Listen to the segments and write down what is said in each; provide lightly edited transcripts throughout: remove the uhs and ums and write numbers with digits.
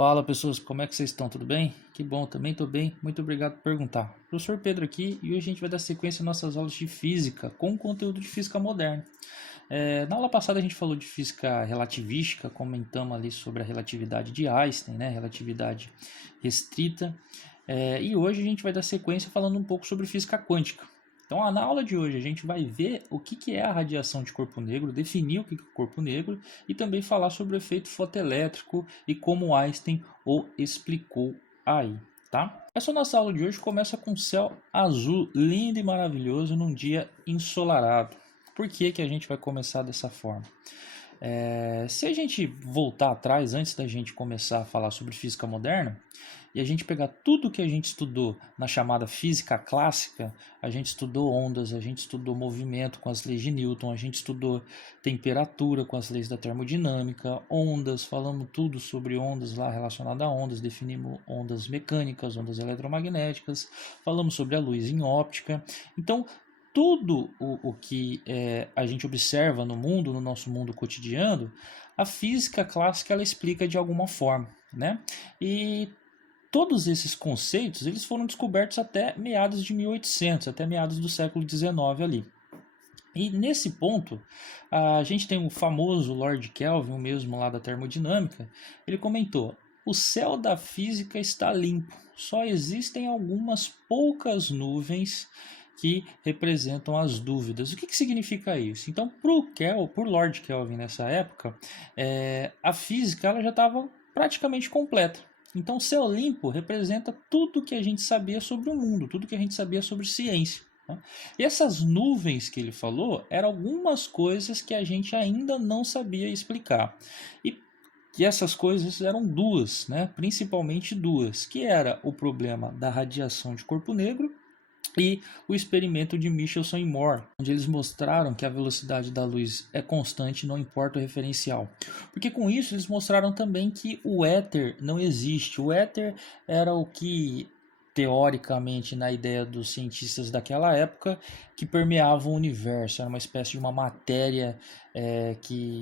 Fala pessoas, como é que vocês estão? Tudo bem? Que bom, também estou bem. Muito obrigado por perguntar. Professor Pedro aqui e hoje a gente vai dar sequência às nossas aulas de física com conteúdo de física moderna. Na aula passada a gente falou de física relativística, comentamos ali sobre a relatividade de Einstein, né? Relatividade restrita. E hoje a gente vai dar sequência falando um pouco sobre física quântica. Então, na aula de hoje a gente vai ver o que é a radiação de corpo negro, definir o que é o corpo negro e também falar sobre o efeito fotoelétrico e como Einstein o explicou aí, tá? Essa nossa aula de hoje começa com um céu azul lindo e maravilhoso num dia ensolarado. Por que que a gente vai começar dessa forma? Se a gente voltar atrás, antes da gente começar a falar sobre física moderna, e a gente pegar tudo que a gente estudou na chamada física clássica, a gente estudou ondas, a gente estudou movimento com as leis de Newton, a gente estudou temperatura com as leis da termodinâmica, ondas, falamos tudo sobre ondas lá relacionado a ondas, definimos ondas mecânicas, ondas eletromagnéticas, falamos sobre a luz em óptica. Então, tudo o que a gente observa no mundo, no nosso mundo cotidiano, a física clássica ela explica de alguma forma, né? E todos esses conceitos eles foram descobertos até meados de 1800, até meados do século XIX ali. E nesse ponto, a gente tem o famoso Lord Kelvin, o mesmo lá da termodinâmica, ele comentou: o céu da física está limpo, só existem algumas poucas nuvens que representam as dúvidas. O que significa isso? Então, por Lord Kelvin nessa época, a física ela já estava praticamente completa. Então, o céu limpo representa tudo que a gente sabia sobre o mundo, tudo que a gente sabia sobre ciência. Né? E essas nuvens que ele falou eram algumas coisas que a gente ainda não sabia explicar. E que essas coisas eram duas, né? Principalmente duas, que era o problema da radiação de corpo negro e o experimento de Michelson e Moore, onde eles mostraram que a velocidade da luz é constante, não importa o referencial. Porque com isso eles mostraram também que o éter não existe. O éter era o que, teoricamente, na ideia dos cientistas daquela época, que permeava o universo. Era uma espécie de uma matéria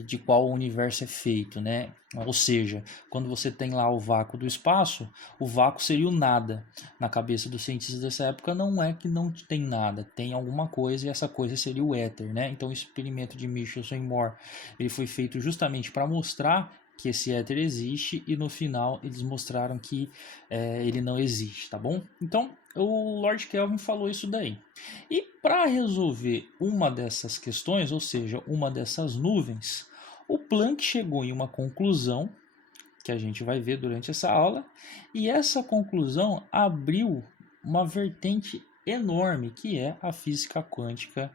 de qual o universo é feito, né? Ou seja, quando você tem lá o vácuo do espaço, o vácuo seria o nada. Na cabeça dos cientistas dessa época não é que não tem nada, tem alguma coisa e essa coisa seria o éter, né? Então o experimento de Michelson e Moore ele foi feito justamente para mostrar que esse éter existe e no final eles mostraram que ele não existe, tá bom? Então o Lord Kelvin falou isso daí. E para resolver uma dessas questões, ou seja, uma dessas nuvens, o Planck chegou em uma conclusão que a gente vai ver durante essa aula, e essa conclusão abriu uma vertente enorme que é a física quântica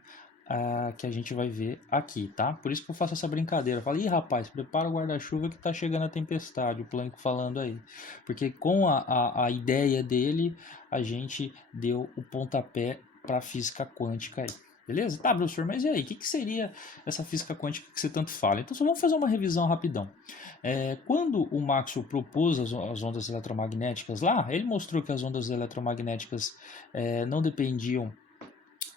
que a gente vai ver aqui, tá? Por isso que eu faço essa brincadeira. Eu falo, ih rapaz, prepara o guarda-chuva que tá chegando a tempestade, o Planck falando aí. Porque com a ideia dele, a gente deu o pontapé para a física quântica aí. Beleza? Tá, professor, mas e aí? O que seria essa física quântica que você tanto fala? Então, só vamos fazer uma revisão rapidão. Quando o Maxwell propôs as ondas eletromagnéticas lá, ele mostrou que as ondas eletromagnéticas não dependiam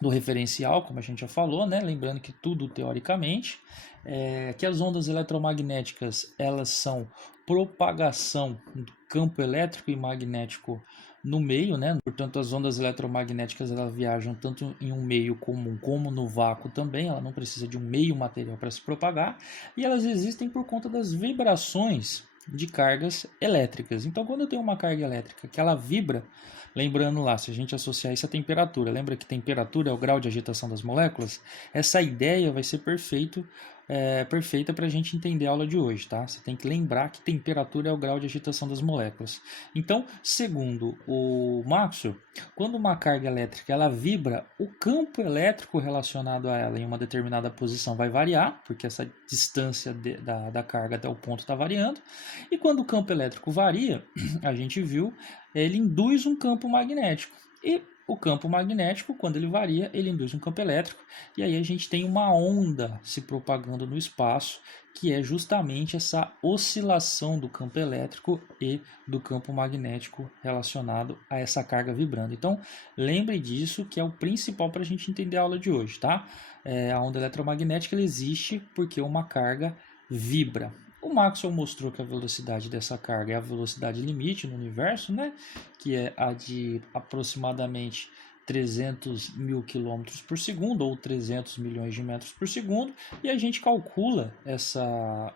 do referencial, como a gente já falou, né? Lembrando que tudo teoricamente, que as ondas eletromagnéticas elas são propagação do campo elétrico e magnético no meio, né? Portanto, as ondas eletromagnéticas elas viajam tanto em um meio comum como no vácuo também, ela não precisa de um meio material para se propagar, e elas existem por conta das vibrações de cargas elétricas. Então, quando eu tenho uma carga elétrica que ela vibra, lembrando lá, se a gente associar isso à temperatura, lembra que temperatura é o grau de agitação das moléculas? Essa ideia vai ser perfeita para a gente entender a aula de hoje, tá? Você tem que lembrar que temperatura é o grau de agitação das moléculas. Então, segundo o Maxwell, quando uma carga elétrica ela vibra, o campo elétrico relacionado a ela em uma determinada posição vai variar, porque essa distância da carga até o ponto está variando. E quando o campo elétrico varia, a gente viu, ele induz um campo magnético. E o campo magnético, quando ele varia, ele induz um campo elétrico. E aí a gente tem uma onda se propagando no espaço, que é justamente essa oscilação do campo elétrico e do campo magnético relacionado a essa carga vibrando. Então, lembre disso, que é o principal para a gente entender a aula de hoje, tá? A onda eletromagnética ela existe porque uma carga vibra. O Maxwell mostrou que a velocidade dessa carga é a velocidade limite no universo, né? Que é a de aproximadamente 300 mil quilômetros por segundo, ou 300 milhões de metros por segundo, e a gente calcula essa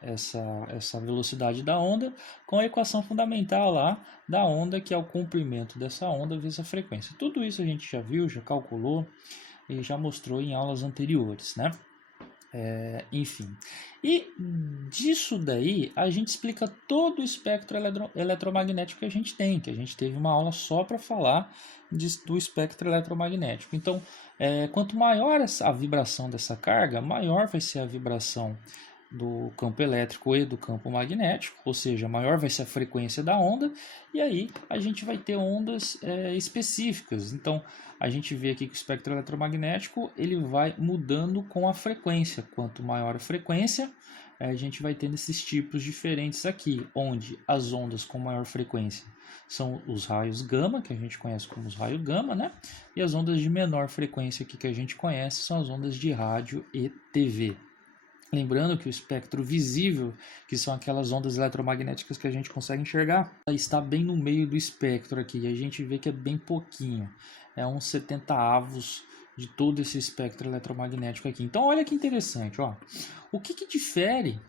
velocidade da onda com a equação fundamental lá da onda, que é o comprimento dessa onda vezes a frequência. Tudo isso a gente já viu, já calculou e já mostrou em aulas anteriores, né? Enfim, e disso daí a gente explica todo o espectro eletromagnético que a gente tem, que a gente teve uma aula só para falar do espectro eletromagnético. Então, quanto maior a vibração dessa carga, maior vai ser a vibração do campo elétrico e do campo magnético, ou seja, maior vai ser a frequência da onda, e aí a gente vai ter ondas específicas. Então, a gente vê aqui que o espectro eletromagnético ele vai mudando com a frequência. Quanto maior a frequência, a gente vai tendo esses tipos diferentes aqui, onde as ondas com maior frequência são os raios gama, que a gente conhece como os raios gama, né? E as ondas de menor frequência aqui que a gente conhece são as ondas de rádio e TV. Lembrando que o espectro visível, que são aquelas ondas eletromagnéticas que a gente consegue enxergar, está bem no meio do espectro aqui. E a gente vê que é bem pouquinho. É uns 70 avos de todo esse espectro eletromagnético aqui. Então olha que interessante. Ó. O que difere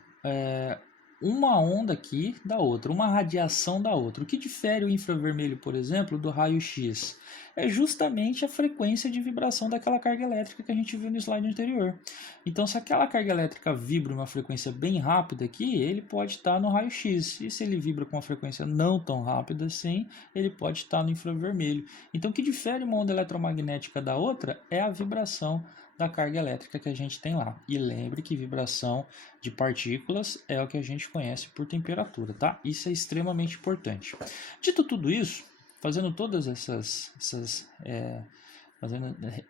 uma onda aqui da outra, uma radiação da outra? O que difere o infravermelho, por exemplo, do raio-x? É justamente a frequência de vibração daquela carga elétrica que a gente viu no slide anterior. Então, se aquela carga elétrica vibra uma frequência bem rápida aqui, ele pode estar no raio-x. E se ele vibra com uma frequência não tão rápida assim, ele pode estar no infravermelho. Então, o que difere uma onda eletromagnética da outra é a vibração da carga elétrica que a gente tem lá. E lembre que vibração de partículas é o que a gente conhece por temperatura, tá? Isso é extremamente importante. Dito tudo isso, fazendo todas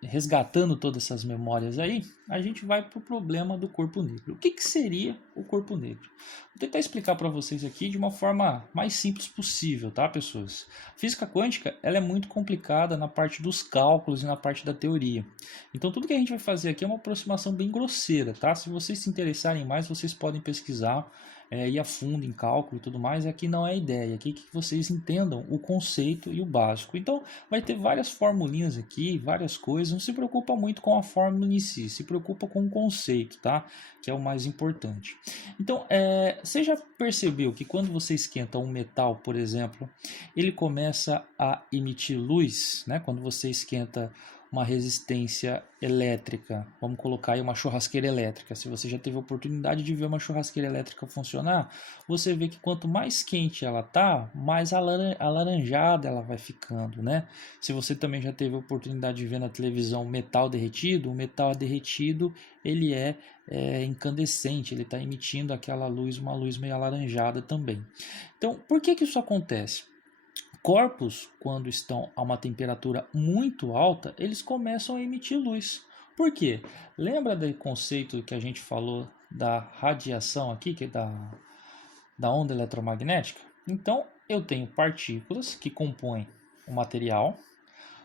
resgatando todas essas memórias aí, a gente vai para o problema do corpo negro. O que seria o corpo negro? Vou tentar explicar para vocês aqui de uma forma mais simples possível, tá, pessoas? A física quântica ela é muito complicada na parte dos cálculos e na parte da teoria. Então, tudo que a gente vai fazer aqui é uma aproximação bem grosseira, tá? Se vocês se interessarem mais, vocês podem pesquisar ir a fundo em cálculo e tudo mais. Aqui não é a ideia, aqui que vocês entendam o conceito e o básico. Então, vai ter várias formulinhas aqui, várias coisas. Não se preocupa muito com a fórmula em si, se preocupa com o conceito, tá? Que é o mais importante. Então, você já percebeu que quando você esquenta um metal, por exemplo, ele começa a emitir luz, né? Quando você esquenta uma resistência elétrica, vamos colocar aí uma churrasqueira elétrica. Se você já teve a oportunidade de ver uma churrasqueira elétrica funcionar, você vê que quanto mais quente ela tá, mais alaranjada ela vai ficando, né? Se você também já teve a oportunidade de ver na televisão metal derretido, o metal derretido ele é incandescente, ele está emitindo aquela luz, uma luz meio alaranjada também. Então, por que isso acontece? Corpos, quando estão a uma temperatura muito alta, eles começam a emitir luz. Por quê? Lembra do conceito que a gente falou da radiação aqui, que é da onda eletromagnética? Então, eu tenho partículas que compõem o material.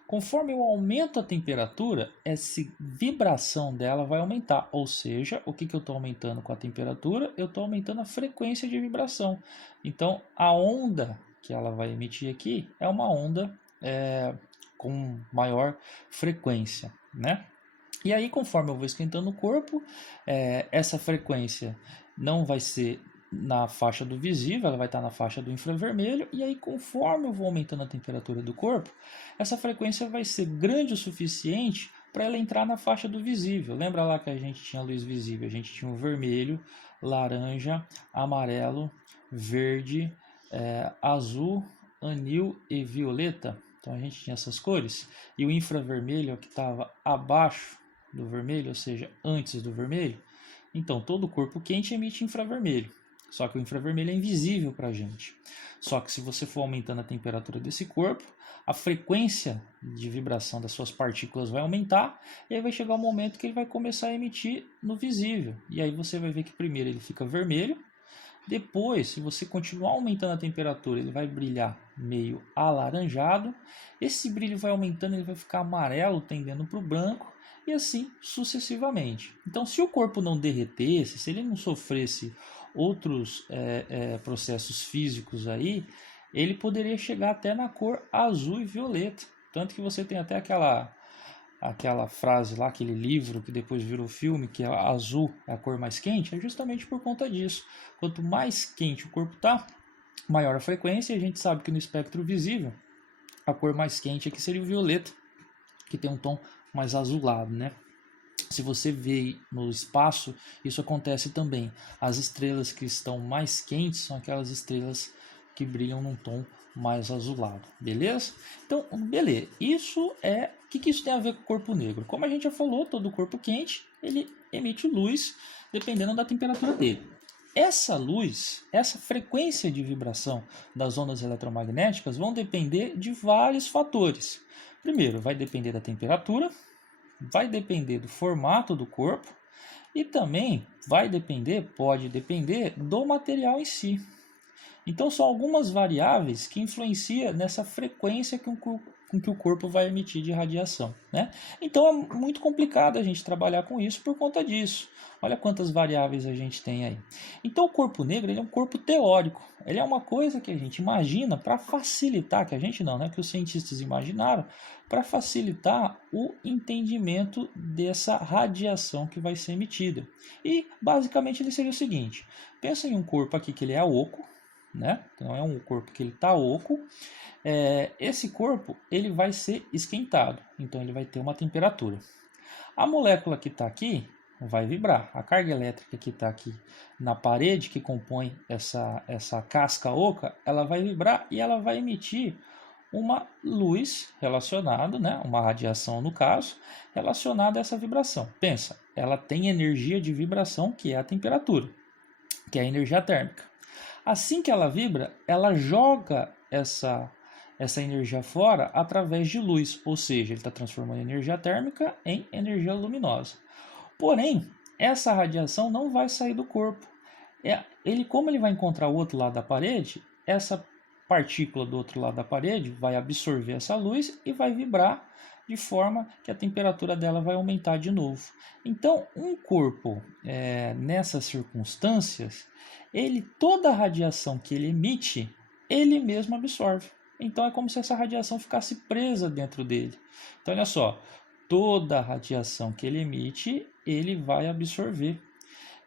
Conforme eu aumento a temperatura, essa vibração dela vai aumentar. Ou seja, o que eu estou aumentando com a temperatura? Eu estou aumentando a frequência de vibração. Então, a onda que ela vai emitir aqui é uma onda com maior frequência, né? E aí, conforme eu vou esquentando o corpo, essa frequência não vai ser na faixa do visível, ela vai estar na faixa do infravermelho, e aí conforme eu vou aumentando a temperatura do corpo, essa frequência vai ser grande o suficiente para ela entrar na faixa do visível. Lembra lá que a gente tinha luz visível? A gente tinha o vermelho, laranja, amarelo, verde, azul, anil e violeta. Então a gente tinha essas cores, e o infravermelho que estava abaixo do vermelho, ou seja, antes do vermelho. Então todo corpo quente emite infravermelho. Só que o infravermelho é invisível para a gente. Só que se você for aumentando a temperatura desse corpo, a frequência de vibração das suas partículas vai aumentar, e aí vai chegar um momento que ele vai começar a emitir no visível. E aí você vai ver que primeiro ele fica vermelho, depois, se você continuar aumentando a temperatura, ele vai brilhar meio alaranjado. Esse brilho vai aumentando, ele vai ficar amarelo, tendendo para o branco, e assim sucessivamente. Então, se o corpo não derretesse, se ele não sofresse outros processos físicos aí, ele poderia chegar até na cor azul e violeta. Tanto que você tem até aquela frase lá, aquele livro que depois virou filme, que é azul é a cor mais quente, é justamente por conta disso. Quanto mais quente o corpo está, maior a frequência, e a gente sabe que no espectro visível, a cor mais quente aqui seria o violeta, que tem um tom mais azulado, né? Se você vê no espaço, isso acontece também. As estrelas que estão mais quentes são aquelas estrelas que brilham num tom mais azulado, beleza? Então, beleza. Isso é... O que isso tem a ver com o corpo negro? Como a gente já falou, todo corpo quente, ele emite luz dependendo da temperatura dele. Essa luz, essa frequência de vibração das ondas eletromagnéticas vão depender de vários fatores. Primeiro, vai depender da temperatura, vai depender do formato do corpo e também pode depender do material em si. Então são algumas variáveis que influenciam nessa frequência com que o corpo vai emitir de radiação, né? Então é muito complicado a gente trabalhar com isso por conta disso. Olha quantas variáveis a gente tem aí. Então o corpo negro ele é um corpo teórico. Ele é uma coisa que a gente imagina para facilitar, que a gente não, né? Que os cientistas imaginaram para facilitar o entendimento dessa radiação que vai ser emitida. E basicamente ele seria o seguinte: pensa em um corpo aqui que ele é oco, né? Então é um corpo que ele está oco. Esse corpo ele vai ser esquentado, então ele vai ter uma temperatura. A molécula que está aqui vai vibrar. A carga elétrica que está aqui na parede que compõe essa casca oca, ela vai vibrar e ela vai emitir uma luz relacionada, né? Uma radiação no caso, relacionada a essa vibração. Pensa, ela tem energia de vibração que é a temperatura, que é a energia térmica. Assim que ela vibra, ela joga essa energia fora através de luz, ou seja, ele está transformando energia térmica em energia luminosa. Porém, essa radiação não vai sair do corpo. Como ele vai encontrar o outro lado da parede, essa partícula do outro lado da parede vai absorver essa luz e vai vibrar de forma que a temperatura dela vai aumentar de novo. Então, um corpo nessas circunstâncias, toda a radiação que ele emite, ele mesmo absorve. Então é como se essa radiação ficasse presa dentro dele. Então olha só, toda a radiação que ele emite, ele vai absorver.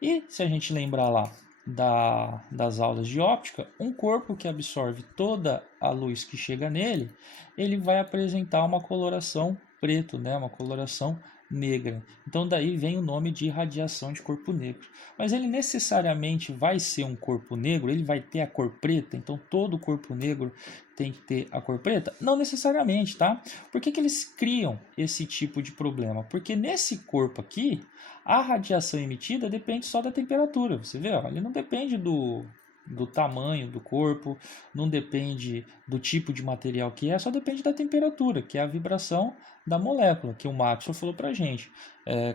E se a gente lembrar lá das aulas de óptica, um corpo que absorve toda a luz que chega nele, ele vai apresentar uma coloração preto, né? Uma coloração negra. Então daí vem o nome de radiação de corpo negro. Mas ele necessariamente vai ser um corpo negro, ele vai ter a cor preta, então todo corpo negro tem que ter a cor preta? Não necessariamente, tá? Por que eles criam esse tipo de problema? Porque nesse corpo aqui, a radiação emitida depende só da temperatura. Você vê, ó, ele não depende do tamanho do corpo, não depende do tipo de material que é, só depende da temperatura, que é a vibração da molécula, que o Maxwell falou pra gente.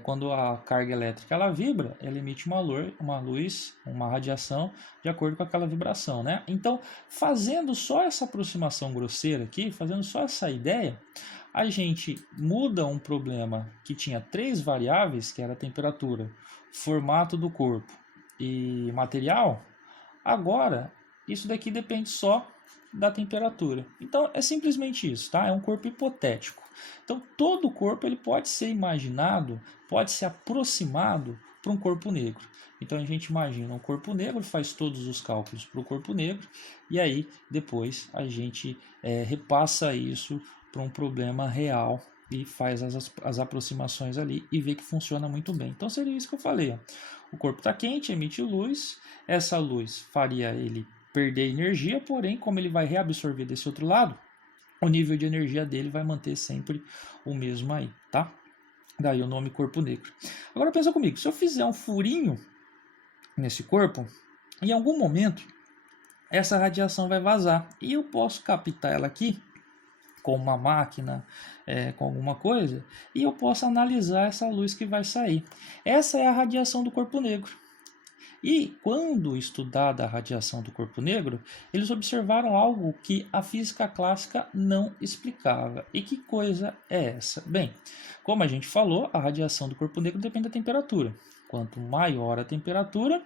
Quando a carga elétrica ela vibra, ela emite uma luz, uma radiação de acordo com aquela vibração, né? Então, fazendo só essa aproximação grosseira aqui, fazendo só essa ideia, a gente muda um problema que tinha 3 variáveis, que era a temperatura, formato do corpo e material. Agora, isso daqui depende só da temperatura. Então, é simplesmente isso, tá? É um corpo hipotético. Então, todo corpo ele pode ser imaginado, pode ser aproximado para um corpo negro. Então, a gente imagina um corpo negro, faz todos os cálculos para o corpo negro, e aí, depois, a gente repassa isso para um problema real e faz as aproximações ali e vê que funciona muito bem. Então, seria isso que eu falei, ó. O corpo está quente, emite luz, essa luz faria ele perder energia, porém, como ele vai reabsorver desse outro lado, o nível de energia dele vai manter sempre o mesmo aí, tá? Daí o nome corpo negro. Agora pensa comigo, se eu fizer um furinho nesse corpo, em algum momento essa radiação vai vazar e eu posso captar ela aqui com uma máquina, com alguma coisa, e eu posso analisar essa luz que vai sair. Essa é a radiação do corpo negro. E quando estudada a radiação do corpo negro, eles observaram algo que a física clássica não explicava. E que coisa é essa? Bem, como a gente falou, a radiação do corpo negro depende da temperatura. Quanto maior a temperatura,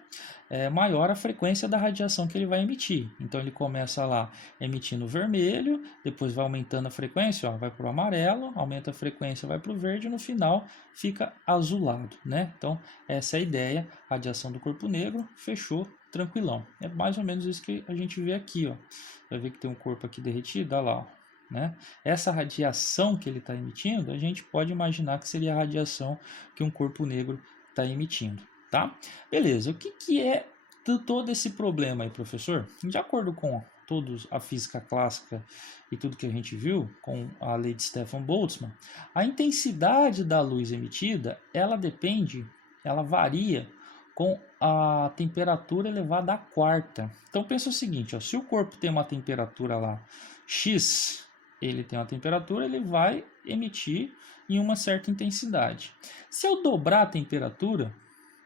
maior a frequência da radiação que ele vai emitir. Então ele começa lá emitindo vermelho, depois vai aumentando a frequência, ó, vai para o amarelo, aumenta a frequência, vai para o verde e no final fica azulado, né? Então essa é a ideia, radiação do corpo negro, fechou, tranquilão. É mais ou menos isso que a gente vê aqui, ó. Vai ver que tem um corpo aqui derretido, olha lá, ó, né? Essa radiação que ele está emitindo, a gente pode imaginar que seria a radiação que um corpo negro está emitindo, tá? Beleza, o que é todo esse problema aí, professor? De acordo com todos a física clássica e tudo que a gente viu com a lei de Stefan Boltzmann, a intensidade da luz emitida, ela varia com a temperatura elevada à quarta. Então pensa o seguinte, ó, se o corpo tem uma temperatura lá X, ele tem uma temperatura, ele vai emitir em uma certa intensidade. Se eu dobrar a temperatura,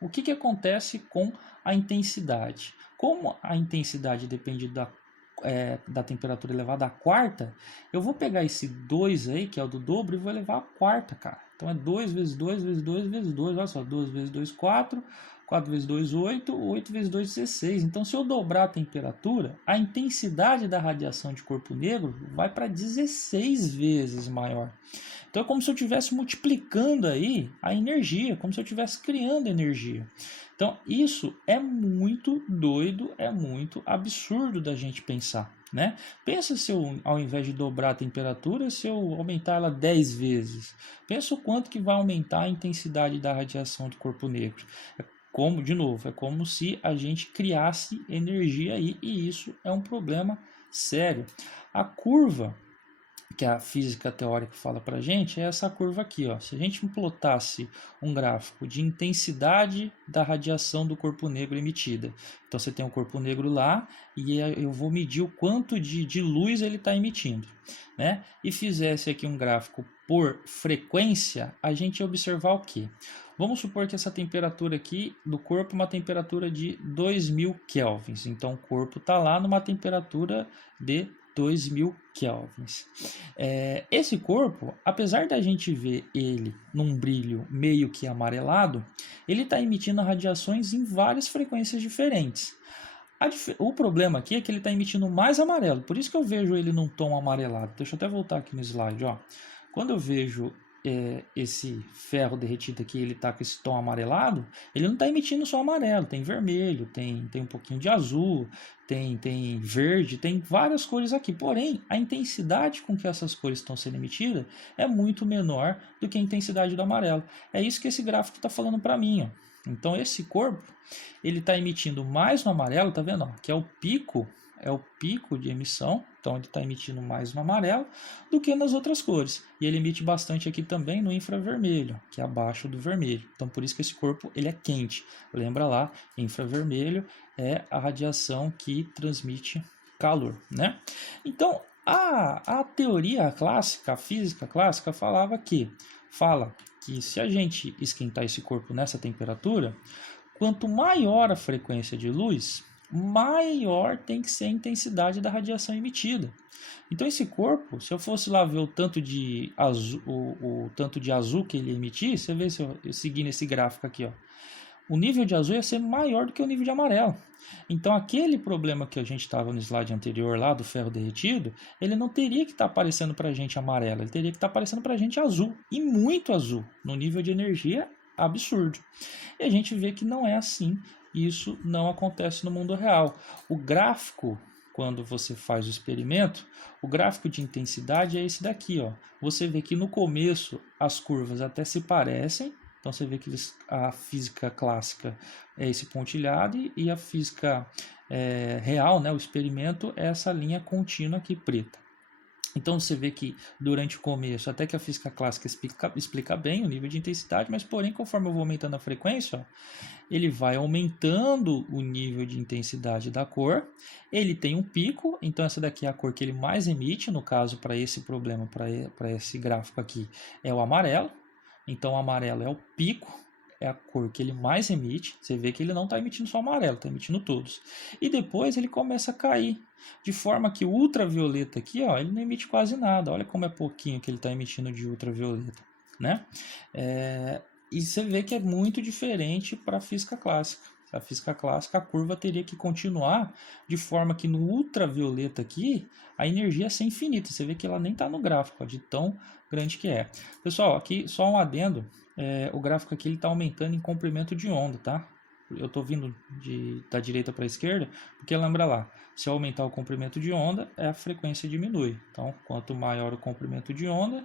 o que acontece com a intensidade? Como a intensidade depende da temperatura elevada à quarta, eu vou pegar esse 2 aí, que é o do dobro, e vou elevar à quarta, cara. Então é 2 vezes 2 vezes 2 vezes 2, olha só, 2 vezes 2, 4, 4 vezes 2, 8, 8 vezes 2, 16. Então, se eu dobrar a temperatura, a intensidade da radiação de corpo negro vai para 16 vezes maior. Então, é como se eu estivesse multiplicando aí a energia, como se eu estivesse criando energia. Então, isso é muito doido, é muito absurdo da gente pensar, né? Pensa se eu, ao invés de dobrar a temperatura, se eu aumentar ela 10 vezes. Pensa o quanto que vai aumentar a intensidade da radiação do corpo negro. De novo, é como se a gente criasse energia aí, e isso é um problema sério. A curva que a física teórica fala para a gente é essa curva aqui, ó. Se a gente plotasse um gráfico de intensidade da radiação do corpo negro emitida, então você tem um corpo negro lá e eu vou medir o quanto de luz ele está emitindo, né? E fizesse aqui um gráfico por frequência, a gente ia observar o quê? Vamos supor que essa temperatura aqui do corpo é uma temperatura de 2000 kelvins. Então o corpo está lá numa temperatura de 2000 kelvins. Esse corpo, apesar da gente ver ele num brilho meio que amarelado, ele está emitindo radiações em várias frequências diferentes. O problema aqui é que ele está emitindo mais amarelo, por isso que eu vejo ele num tom amarelado. Deixa eu até voltar aqui no slide, ó. Quando eu vejo esse ferro derretido aqui, ele está com esse tom amarelado, ele não está emitindo só amarelo, tem vermelho, tem um pouquinho de azul, tem verde, tem várias cores aqui. Porém, a intensidade com que essas cores estão sendo emitidas é muito menor do que a intensidade do amarelo. É isso que esse gráfico está falando para mim, ó. Então esse corpo, ele está emitindo mais no amarelo, tá vendo? Ó, que é o pico de emissão, então ele está emitindo mais no amarelo do que nas outras cores. E ele emite bastante aqui também no infravermelho, que é abaixo do vermelho. Então por isso que esse corpo ele é quente. Lembra lá, infravermelho é a radiação que transmite calor, né? Então a teoria clássica, a física clássica fala que se a gente esquentar esse corpo nessa temperatura, quanto maior a frequência de luz, maior tem que ser a intensidade da radiação emitida. Então esse corpo, se eu fosse lá ver o tanto de azul que ele emitir, você vê se eu seguir nesse gráfico aqui, ó, o nível de azul ia ser maior do que o nível de amarelo. Então aquele problema que a gente estava no slide anterior lá do ferro derretido, ele não teria que estar aparecendo para a gente amarelo, ele teria que estar aparecendo para a gente azul, e muito azul, no nível de energia absurdo. E a gente vê que não é assim, isso não acontece no mundo real. O gráfico, quando você faz o experimento, o gráfico de intensidade é esse daqui, ó. Você vê que no começo as curvas até se parecem, então você vê que a física clássica é esse pontilhado e a física real, né, o experimento, é essa linha contínua aqui preta. Então você vê que durante o começo, até que a física clássica explica bem o nível de intensidade, mas porém conforme eu vou aumentando a frequência, ó, ele vai aumentando o nível de intensidade da cor, ele tem um pico, então essa daqui é a cor que ele mais emite, no caso para esse problema, para esse gráfico aqui, é o amarelo, então o amarelo é o pico, é a cor que ele mais emite, você vê que ele não está emitindo só amarelo, está emitindo todos. E depois ele começa a cair, de forma que o ultravioleta aqui, ó, ele não emite quase nada, olha como é pouquinho que ele está emitindo de ultravioleta, né? E você vê que é muito diferente para a física clássica. A física clássica, a curva teria que continuar de forma que no ultravioleta aqui, a energia é ser infinita. Você vê que ela nem está no gráfico, ó, de tão grande que é. Pessoal, aqui só um adendo. O gráfico aqui está aumentando em comprimento de onda, tá? Eu estou vindo da direita para a esquerda, porque lembra lá, se eu aumentar o comprimento de onda, a frequência diminui. Então, quanto maior o comprimento de onda,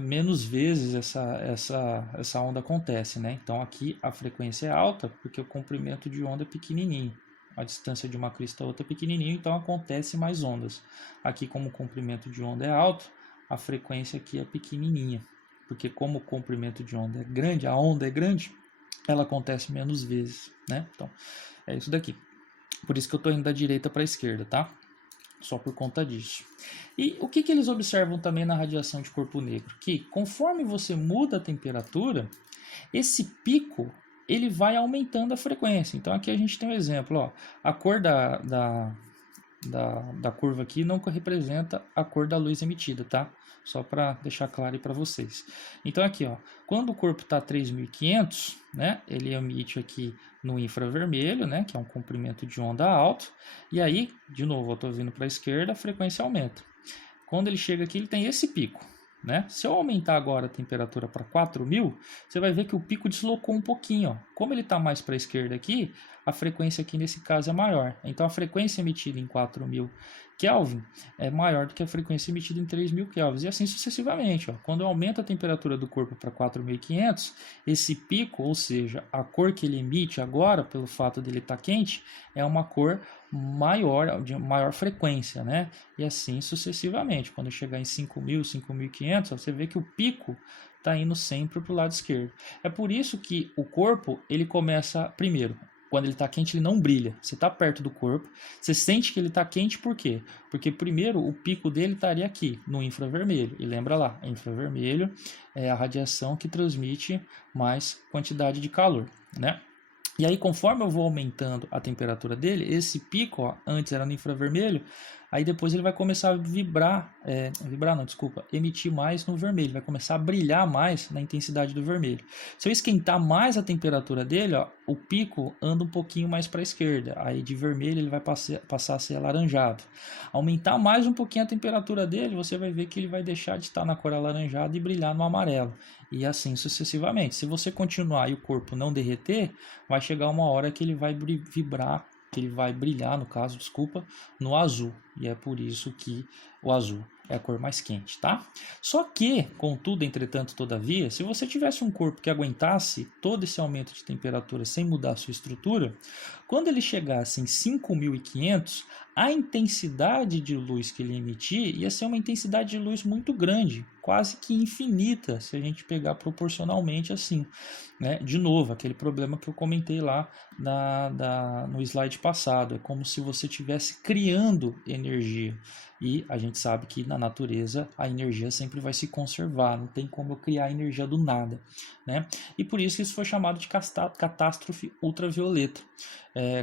menos vezes essa onda acontece, né? Então aqui a frequência é alta porque o comprimento de onda é pequenininho. A distância de uma crista a outra é pequenininho, então acontece mais ondas. Aqui, como o comprimento de onda é alto, a frequência aqui é pequenininha. Porque como o comprimento de onda é grande, a onda é grande, ela acontece menos vezes, né? Então, é isso daqui. Por isso que eu estou indo da direita para a esquerda, tá? Só por conta disso. E o que eles observam também na radiação de corpo negro? Que conforme você muda a temperatura, esse pico ele vai aumentando a frequência. Então aqui a gente tem um exemplo. Ó, a cor da curva aqui não representa a cor da luz emitida, tá? Só para deixar claro aí para vocês. Então aqui, ó, quando o corpo está a 3.500, né, ele emite aqui no infravermelho, né, que é um comprimento de onda alto, e aí, de novo, eu estou vindo para a esquerda, a frequência aumenta. Quando ele chega aqui, ele tem esse pico. Né? Se eu aumentar agora a temperatura para 4.000, você vai ver que o pico deslocou um pouquinho. Ó. Como ele está mais para a esquerda aqui, a frequência aqui nesse caso é maior. Então a frequência emitida em 4.000 Kelvin é maior do que a frequência emitida em 3.000 Kelvin. E assim sucessivamente. Ó. Quando eu aumento a temperatura do corpo para 4.500, esse pico, ou seja, a cor que ele emite agora, pelo fato dele estar quente, é uma cor maior, de maior frequência, né? E assim sucessivamente. Quando chegar em 5.000, 5.500, você vê que o pico está indo sempre para o lado esquerdo. É por isso que o corpo ele começa primeiro. Quando ele está quente, ele não brilha. Você está perto do corpo, você sente que ele está quente, por quê? Porque primeiro o pico dele estaria aqui, no infravermelho. E lembra lá, infravermelho é a radiação que transmite mais quantidade de calor, né? E aí, conforme eu vou aumentando a temperatura dele, esse pico, ó, antes era no infravermelho, aí depois ele vai começar a emitir mais no vermelho, vai começar a brilhar mais na intensidade do vermelho. Se eu esquentar mais a temperatura dele, ó, o pico anda um pouquinho mais para a esquerda, aí de vermelho ele vai passar a ser alaranjado. Aumentar mais um pouquinho a temperatura dele, você vai ver que ele vai deixar de estar na cor alaranjada e brilhar no amarelo. E assim sucessivamente. Se você continuar e o corpo não derreter, vai chegar uma hora que ele vai vibrar, que ele vai brilhar, no caso, desculpa, no azul. E é por isso que o azul é a cor mais quente, tá? Só que, contudo, entretanto, todavia, se você tivesse um corpo que aguentasse todo esse aumento de temperatura sem mudar a sua estrutura, quando ele chegasse em 5.500, a intensidade de luz que ele emitir ia ser uma intensidade de luz muito grande, quase que infinita, se a gente pegar proporcionalmente assim. Né? De novo, aquele problema que eu comentei lá no slide passado, é como se você estivesse criando energia. E a gente sabe que na natureza a energia sempre vai se conservar, não tem como eu criar energia do nada. Né? E por isso isso foi chamado de catástrofe ultravioleta.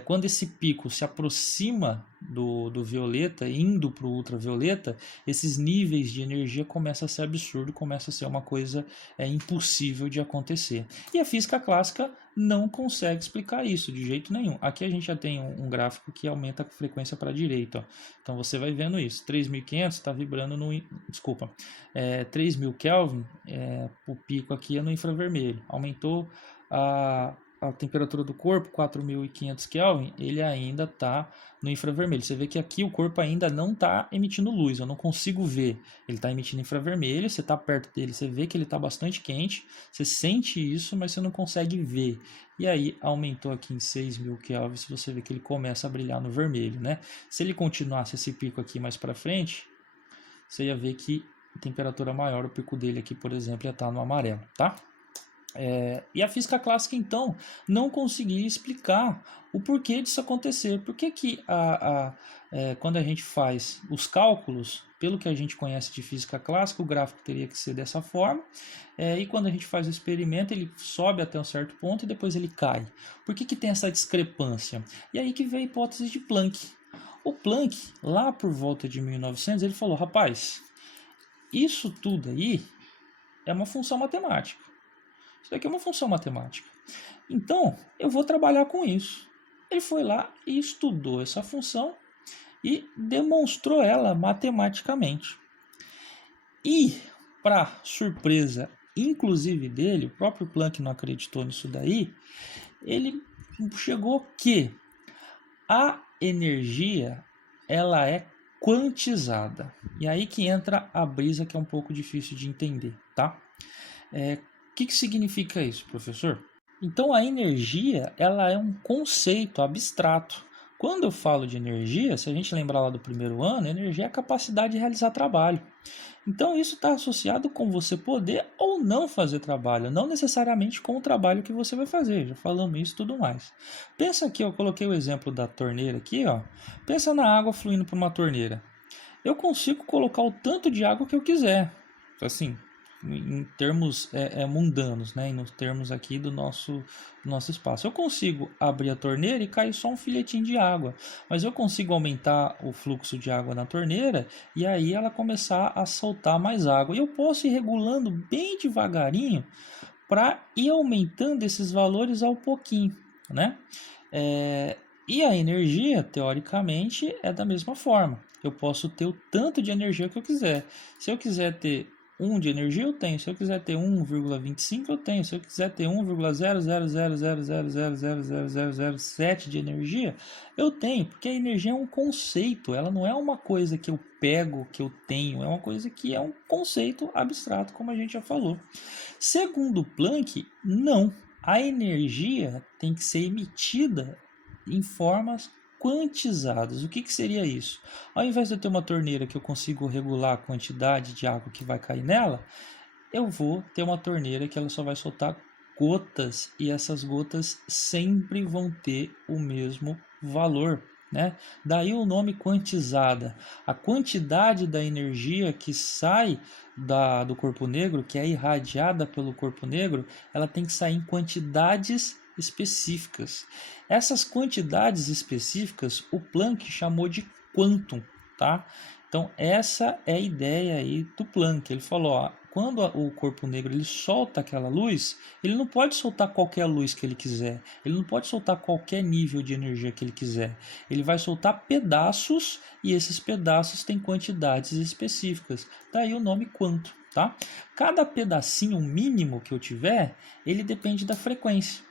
Quando esse pico se aproxima do violeta, indo para o ultravioleta, esses níveis de energia começam a ser absurdo, começa a ser uma coisa impossível de acontecer. E a física clássica não consegue explicar isso de jeito nenhum. Aqui a gente já tem um gráfico que aumenta a frequência para a direita. Ó. Então você vai vendo isso. 3.500 está vibrando no... Desculpa. 3.000 Kelvin, o pico aqui é no infravermelho. Aumentou a temperatura do corpo, 4.500 Kelvin, ele ainda está no infravermelho. Você vê que aqui o corpo ainda não está emitindo luz, eu não consigo ver. Ele está emitindo infravermelho, você está perto dele, você vê que ele está bastante quente, você sente isso, mas você não consegue ver. E aí aumentou aqui em 6.000 Kelvin, você vê que ele começa a brilhar no vermelho. Né? Se ele continuasse esse pico aqui mais para frente, você ia ver que a temperatura maior, o pico dele aqui, por exemplo, ia estar no amarelo, tá? E a física clássica, então, não conseguia explicar o porquê disso acontecer. Por que quando a gente faz os cálculos, pelo que a gente conhece de física clássica, o gráfico teria que ser dessa forma, e quando a gente faz o experimento, ele sobe até um certo ponto e depois ele cai. Por que tem essa discrepância? E aí que veio a hipótese de Planck. O Planck, lá por volta de 1900, ele falou, rapaz, isso tudo aí é uma função matemática. Isso daqui é uma função matemática. Então, eu vou trabalhar com isso. Ele foi lá e estudou essa função e demonstrou ela matematicamente. E, para surpresa, inclusive dele, o próprio Planck não acreditou nisso daí, ele chegou que a energia ela é quantizada. E aí que entra a brisa que é um pouco difícil de entender, tá? O que significa isso, professor? Então a energia ela é um conceito abstrato. Quando eu falo de energia, se a gente lembrar lá do primeiro ano, energia é a capacidade de realizar trabalho. Então isso está associado com você poder ou não fazer trabalho, não necessariamente com o trabalho que você vai fazer. Já falamos isso e tudo mais. Pensa aqui, eu coloquei o exemplo da torneira aqui, ó. Pensa na água fluindo por uma torneira. Eu consigo colocar o tanto de água que eu quiser, assim, em termos mundanos, né? Nos termos aqui do nosso espaço. Eu consigo abrir a torneira e cair só um filetinho de água, mas eu consigo aumentar o fluxo de água na torneira e aí ela começar a soltar mais água. E eu posso ir regulando bem devagarinho para ir aumentando esses valores ao pouquinho, né? E a energia, teoricamente, é da mesma forma. Eu posso ter o tanto de energia que eu quiser. Se eu quiser ter 1 de energia, eu tenho. Se eu quiser ter 1,25, eu tenho. Se eu quiser ter 1,00000000007 de energia, eu tenho. Porque a energia é um conceito. Ela não é uma coisa que eu pego, que eu tenho. É uma coisa que é um conceito abstrato, como a gente já falou. Segundo Planck, não. A energia tem que ser emitida em formas quantizadas. O que seria isso? Ao invés de eu ter uma torneira que eu consigo regular a quantidade de água que vai cair nela, eu vou ter uma torneira que ela só vai soltar gotas e essas gotas sempre vão ter o mesmo valor, né? Daí o nome quantizada. A quantidade da energia que sai do corpo negro, que é irradiada pelo corpo negro, ela tem que sair em quantidades específicas. Essas quantidades específicas o Planck chamou de quantum, tá? Então essa é a ideia aí do Planck. Ele falou, ó, quando o corpo negro ele solta aquela luz, ele não pode soltar qualquer luz que ele quiser. Ele não pode soltar qualquer nível de energia que ele quiser. Ele vai soltar pedaços e esses pedaços têm quantidades específicas. Daí o nome quantum, tá? Cada pedacinho mínimo que eu tiver, ele depende da frequência.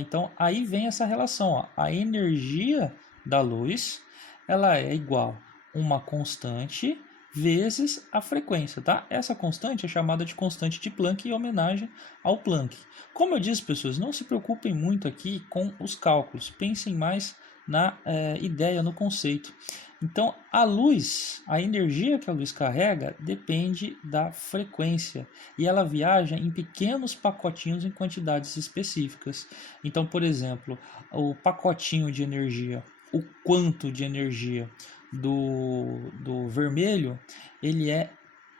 Então aí vem essa relação, ó. A energia da luz ela é igual a uma constante vezes a frequência, tá? Essa constante é chamada de constante de Planck em homenagem ao Planck. Como eu disse, pessoas, não se preocupem muito aqui com os cálculos, pensem mais na ideia, no conceito. Então, a luz, a energia que a luz carrega depende da frequência e ela viaja em pequenos pacotinhos em quantidades específicas. Então, por exemplo, o pacotinho de energia, o quanto de energia do vermelho, ele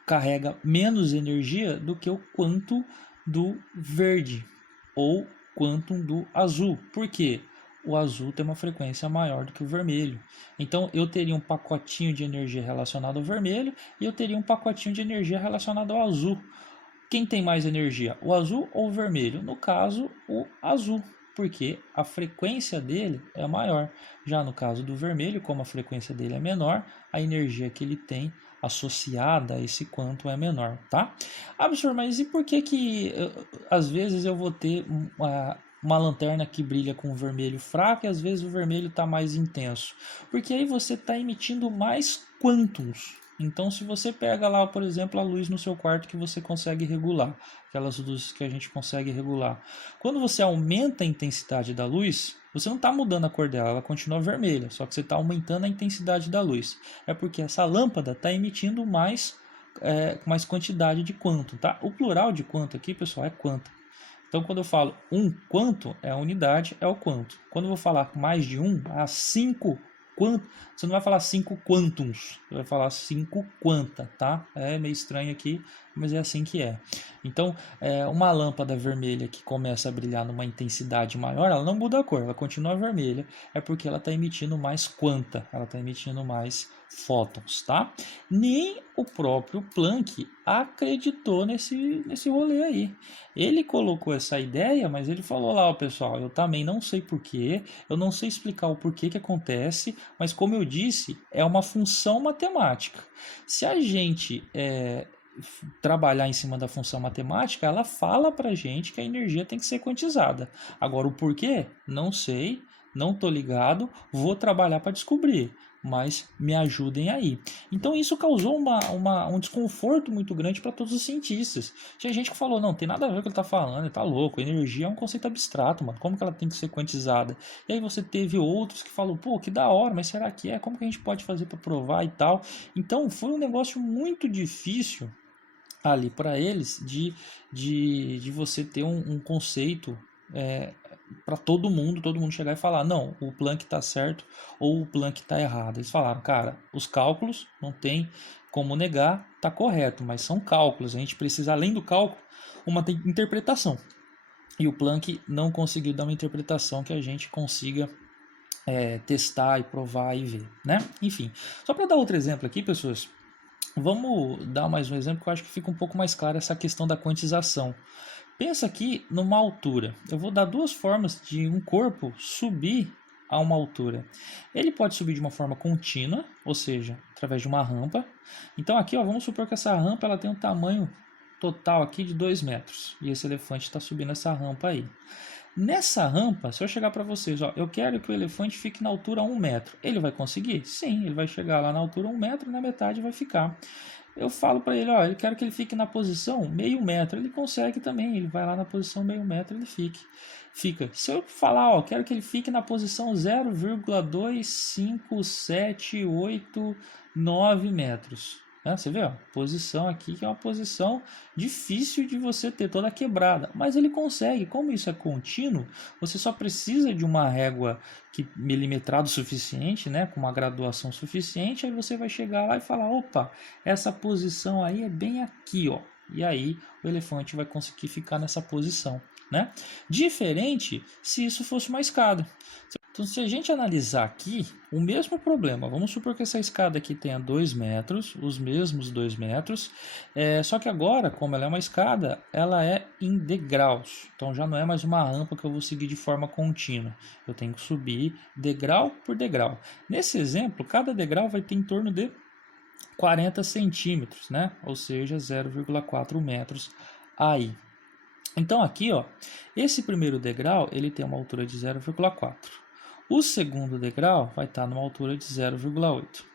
carrega menos energia do que o quanto do verde ou quanto do azul. Por quê? O azul tem uma frequência maior do que o vermelho. Então eu teria um pacotinho de energia relacionado ao vermelho e eu teria um pacotinho de energia relacionado ao azul. Quem tem mais energia, o azul ou o vermelho? No caso, o azul, porque a frequência dele é maior. Já no caso do vermelho, como a frequência dele é menor, a energia que ele tem associada a esse quanto é menor, tá? Professor, mas e por que às vezes eu vou ter uma lanterna que brilha com vermelho fraco e às vezes o vermelho está mais intenso? Porque aí você está emitindo mais quantums. Então, se você pega lá, por exemplo, a luz no seu quarto que você consegue regular, aquelas luzes que a gente consegue regular. Quando você aumenta a intensidade da luz, você não está mudando a cor dela, ela continua vermelha, só que você está aumentando a intensidade da luz. É porque essa lâmpada está emitindo mais quantidade de quantum, tá? O plural de quantum aqui, pessoal, é quanta. Então, quando eu falo um quantum, é a unidade, é o quantum. Quando eu vou falar mais de um, há 5 você não vai falar 5 quantums, você vai falar 5 quanta, tá? É meio estranho aqui, mas é assim que é. Então, uma lâmpada vermelha que começa a brilhar numa intensidade maior, ela não muda a cor, ela continua vermelha, é porque ela está emitindo mais quanta, ela está emitindo mais fótons, tá? Nem o próprio Planck acreditou nesse rolê aí. Ele colocou essa ideia, mas ele falou lá, ó, pessoal, eu também não sei porquê, eu não sei explicar o porquê que acontece, mas como eu disse, é uma função matemática. Se a gente trabalhar em cima da função matemática, ela fala pra gente que a energia tem que ser quantizada. Agora, o porquê? Não sei, não tô ligado, vou trabalhar para descobrir, mas me ajudem aí. Então, isso causou um desconforto muito grande para todos os cientistas. Tinha gente que falou, não, tem nada a ver com o que ele tá falando, ele tá louco, energia é um conceito abstrato, mano, como que ela tem que ser quantizada? E aí você teve outros que falaram, pô, que da hora, mas será que é? Como que a gente pode fazer para provar e tal? Então, foi um negócio muito difícil ali para eles de você ter um conceito para todo mundo chegar e falar, não, o Planck está certo ou o Planck está errado. Eles falaram, cara, os cálculos não tem como negar, tá correto, mas são cálculos, a gente precisa, além do cálculo, uma interpretação. E o Planck não conseguiu dar uma interpretação que a gente consiga testar e provar e ver, né? Enfim, só para dar outro exemplo aqui, pessoas, vamos dar mais um exemplo que eu acho que fica um pouco mais clara essa questão da quantização. Pensa aqui numa altura. Eu vou dar duas formas de um corpo subir a uma altura. Ele pode subir de uma forma contínua, ou seja, através de uma rampa. Então aqui, ó, vamos supor que essa rampa ela tem um tamanho total aqui de 2 metros. E esse elefante está subindo essa rampa aí. Nessa rampa, se eu chegar para vocês, ó, eu quero que o elefante fique na altura 1 metro. Ele vai conseguir? Sim, ele vai chegar lá na altura 1 metro e na metade vai ficar. Eu falo para ele, ó, eu quero que ele fique na posição meio metro. Ele consegue também, ele vai lá na posição meio metro, ele fica. Se eu falar, ó, quero que ele fique na posição 0,25789 metros. Você vê, ó, posição aqui que é uma posição difícil de você ter toda quebrada, mas ele consegue. Como isso é contínuo, você só precisa de uma régua milimetrado suficiente, né, com uma graduação suficiente, aí você vai chegar lá e falar, opa, essa posição aí é bem aqui, ó. E aí o elefante vai conseguir ficar nessa posição, né? Diferente se isso fosse uma escada. Então, se a gente analisar aqui, o mesmo problema, vamos supor que essa escada aqui tenha 2 metros, os mesmos 2 metros, só que agora, como ela é uma escada, ela é em degraus, então já não é mais uma rampa que eu vou seguir de forma contínua, eu tenho que subir degrau por degrau. Nesse exemplo, cada degrau vai ter em torno de 40 centímetros, né? Ou seja, 0,4 metros aí. Então aqui, ó, esse primeiro degrau ele tem uma altura de 0,4. O segundo degrau vai estar numa altura de 0,8.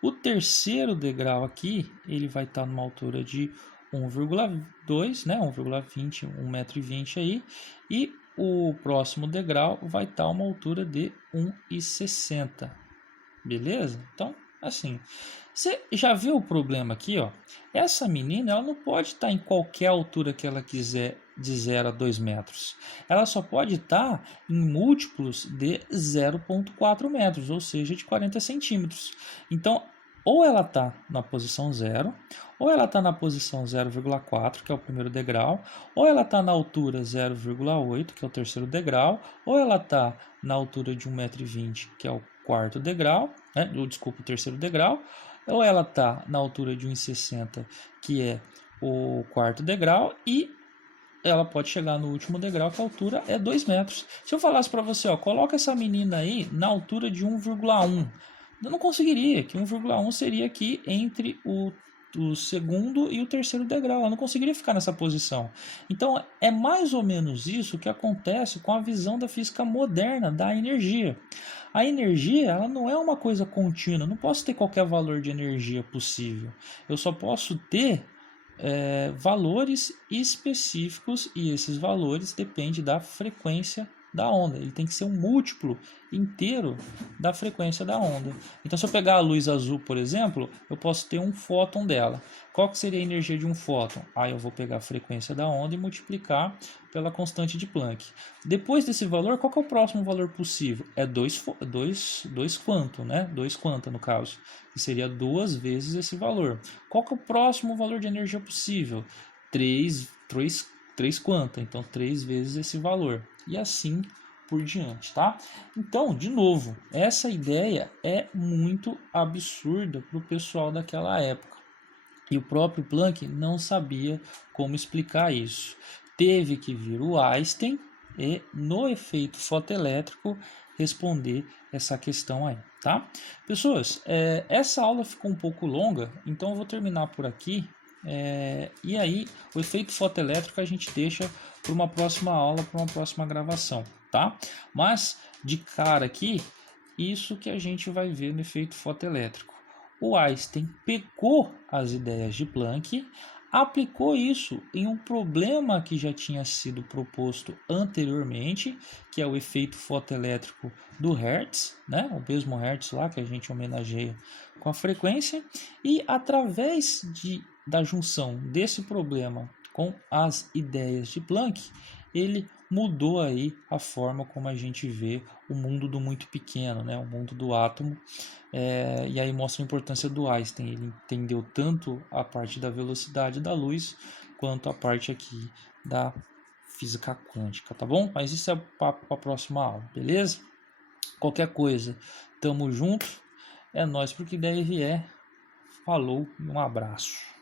O terceiro degrau aqui, ele vai estar numa altura de 1,2, né? 1,20, 1,20 m aí. E o próximo degrau vai estar uma altura de 1,60. Beleza? Então, assim, você já viu o problema aqui, ó? Essa menina, ela não pode estar em qualquer altura que ela quiser de 0 a 2 metros. Ela só pode estar em múltiplos de 0,4 metros, ou seja, de 40 centímetros. Então, ou ela está na posição 0, ou ela está na posição 0,4, que é o primeiro degrau, ou ela está na altura 0,8, que é o terceiro degrau, ou ela está na altura de 1,20 m, que é o quarto degrau, né? Desculpa, o terceiro degrau, ou ela está na altura de 1,60 m, que é o quarto degrau, e ela pode chegar no último degrau, que a altura é 2 metros. Se eu falasse para você, ó, coloca essa menina aí na altura de 1,1, eu não conseguiria, que 1,1 seria aqui entre o segundo e o terceiro degrau, ela não conseguiria ficar nessa posição. Então, é mais ou menos isso que acontece com a visão da física moderna da energia. A energia, ela não é uma coisa contínua, eu não posso ter qualquer valor de energia possível. Eu só posso ter valores específicos, e esses valores dependem da frequência da onda. Ele tem que ser um múltiplo inteiro da frequência da onda. Então, se eu pegar a luz azul, por exemplo, eu posso ter um fóton dela. Qual que seria a energia de um fóton? Aí eu vou pegar a frequência da onda e multiplicar pela constante de Planck. Depois desse valor, qual que é o próximo valor possível? É 2 quanto, né? 2 quanta no caso, que seria 2 vezes esse valor. Qual que é o próximo valor de energia possível? 3 quanta, então 3 vezes esse valor. E assim por diante, tá? Então, de novo, essa ideia é muito absurda para o pessoal daquela época. E o próprio Planck não sabia como explicar isso. Teve que vir o Einstein e, no efeito fotoelétrico, responder essa questão aí, tá? Pessoas, essa aula ficou um pouco longa, então eu vou terminar por aqui. E aí, o efeito fotoelétrico a gente deixa para uma próxima aula, para uma próxima gravação, tá? Mas, de cara aqui, isso que a gente vai ver no efeito fotoelétrico. O Einstein pegou as ideias de Planck, aplicou isso em um problema que já tinha sido proposto anteriormente, que é o efeito fotoelétrico do Hertz, né? O mesmo Hertz lá que a gente homenageia com a frequência, e através da junção desse problema com as ideias de Planck, ele mudou aí a forma como a gente vê o mundo do muito pequeno, né? O mundo do átomo. E aí mostra a importância do Einstein. Ele entendeu tanto a parte da velocidade da luz quanto a parte aqui da física quântica, tá bom? Mas isso é papo para a próxima aula, beleza? Qualquer coisa, tamo junto. É nóis porque daí vier. Falou e um abraço.